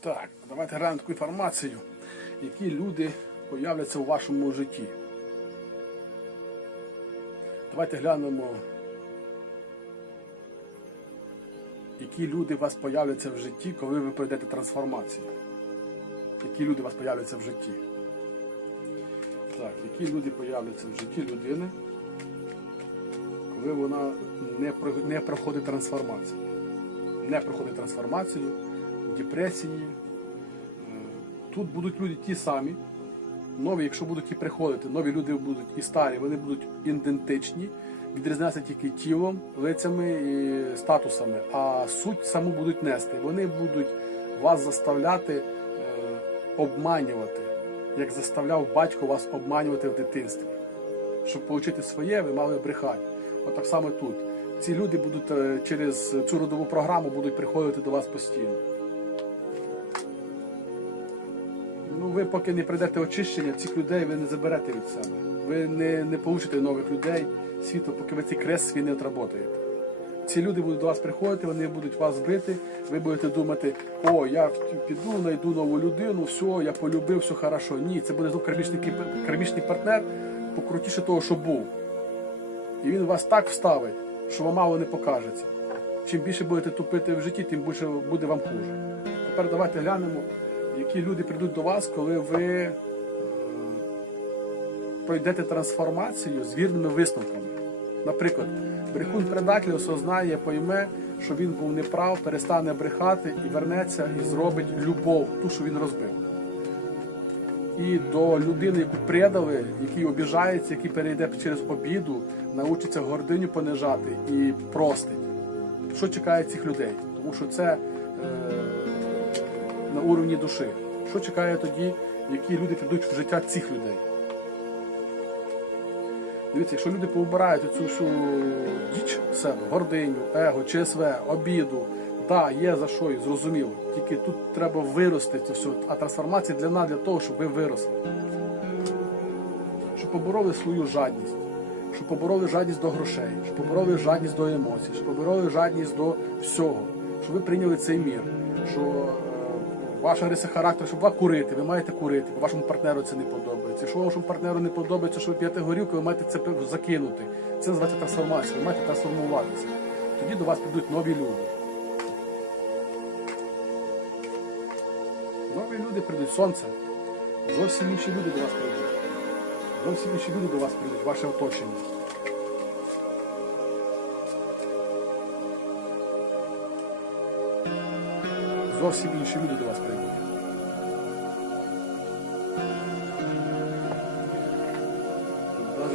Так, давайте глянемо таку інформацію, які люди появляться у вашому житті. Давайте глянемо, які люди у вас появляться в житті, коли ви пройдете трансформацію. Які люди у вас появляться в житті. Так, які люди появляться в житті людини, коли вона не, проходить трансформацію. Не проходить трансформацію, депресії. Е, Тут будуть люди ті самі, нові, якщо будуть і приходити, нові люди будуть і старі, вони будуть ідентичні, відрізняються тільки тілом, лицями і статусами, а суть саму будуть нести. Вони будуть вас заставляти е, обманювати, як заставляв батько вас обманювати в дитинстві. Щоб отримати своє, ви мали брехати. От так само тут. Ці люди будуть е, через цю родову програму будуть приходити до вас постійно. Ви поки не прийдете очищення, цих людей ви не заберете від себе. Ви не, не получите нових людей світу, поки ви цей крест не отработаєте. Ці люди будуть до вас приходити, вони будуть вас бити, ви будете думати, о, я піду, знайду нову людину, все, я полюбив, все хорошо. Ні, це буде кармічний, кармічний партнер покрутіше того, що був. І він вас так вставить, що вам мало не покажеться. Чим більше будете тупити в житті, тим більше буде вам хуже. Тепер давайте глянемо, які люди прийдуть до вас, коли ви е, пройдете трансформацію з вірними висновками. Наприклад, брехун предатель осознає, пойме, що він був неправ, перестане брехати і вернеться і зробить любов, ту, що він розбив. І до людини, яку предали, який обіжається, який перейде через обіду, научиться гординю понижати і простить. Що чекає цих людей? Тому що це е, на уровні душі. Що чекає тоді, які люди прийдуть в життя цих людей? Дивіться, якщо люди поубирають цю всю діч себе, гординю, его, ЧСВ, обіду, да, є за що і зрозуміло. Тільки тут треба вирости це все. А трансформація для нас для того, щоб ви виросли. Щоб побороли свою жадність, щоб побороли жадність до грошей, щоб побороли жадність до емоцій, щоб побороли жадність до всього, щоб ви прийняли цей мір, що ваша риса характеру, щоб ви курити, ви маєте курити, бо вашому партнеру це не подобається. Якщо вашому партнеру не подобається, що ви п'єте горілку, ви маєте це закинути. Це називається трансформація, ви маєте трансформуватися. Тоді до вас прийдуть нові люди. Нові люди прийдуть сонце. Зовсім інші люди до вас прийдуть. Зовсім інші люди до вас прийдуть, ваше оточення. Зовсім інші люди до вас прийдуть.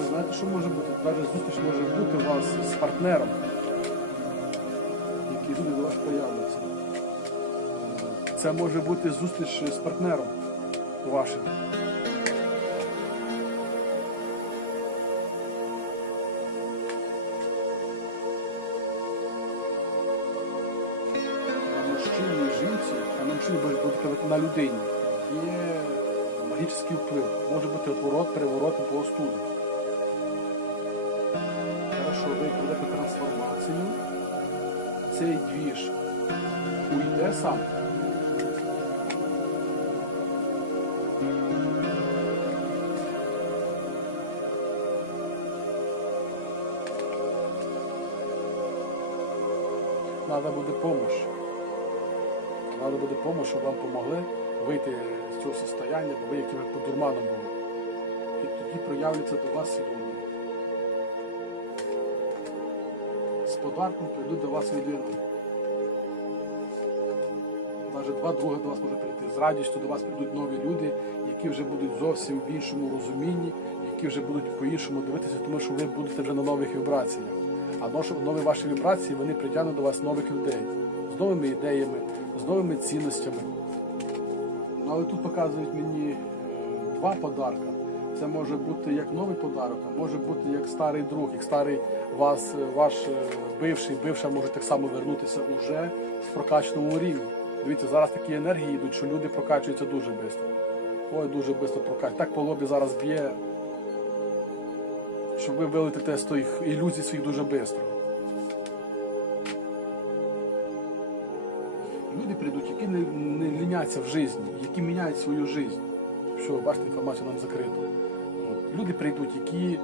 Знаєте, що може бути? Навіть зустріч може бути у вас з партнером, які люди до вас появляться. Це може бути зустріч з партнером вашим. А на людині, є магічний вплив. Може бути отворот, переворот або остуда. Хорошо, ви пройдете трансформацію. Цей двіж уйде сам. Надо буде помощь. Надо буде помощь, щоб вам допомогли вийти з цього состояння, бо ви які ви під дурманом були. І тоді проявляться до вас ці люди. З подарком прийдуть до вас людини. Навіть два друга до вас може прийти. З радістю до вас прийдуть нові люди, які вже будуть зовсім в іншому розумінні, які вже будуть по-іншому дивитися, тому що ви будете вже на нових вібраціях. А нові ваші вібрації вони притягнуть до вас нових людей з новими ідеями, з новими цінностями. Ну, Але тут показують мені е, два подарка. Це може бути як новий подарок, а може бути як старий друг, як старий вас, е, ваш е, бивший, бивша може так само вернутися уже в прокачаному рівні. Дивіться, зараз такі енергії йдуть, що люди прокачуються дуже швидко. Ой, дуже швидко прокачують. Так по лобі зараз б'є, щоб ви вилетите з тих ілюзій своїх дуже швидко. люди прийдуть, які не, не ліняться в житті, які міняють свою життя. Що, бачите, інформація нам закрита. Люди прийдуть, які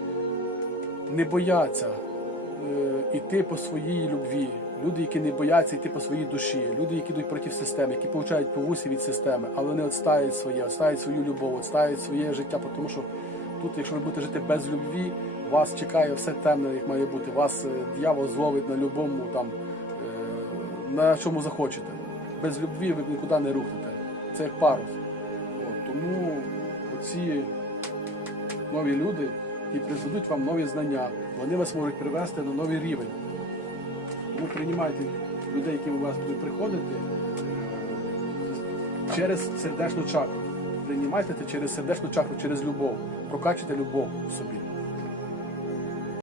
не бояться е, йти по своїй любві. Люди, які не бояться йти по своїй душі, люди, які йдуть проти системи, які получають по вусі від системи, але вони відстають своє, відстають свою любов, відстають своє життя, тому що тут, якщо ви будете жити без любві, вас чекає все темне, як має бути. Вас е, дьявол зловить на любому там, е, на чому захочете. Без любві ви нікуди не рухнете. Це як парус. От, тому оці нові люди і призведуть вам нові знання. Вони вас можуть привести на новий рівень. Тому приймайте людей, які у вас будуть приходити е, через сердечну чакру. Приймайте це через сердечну чакру, через любов. Прокачуйте любов в собі.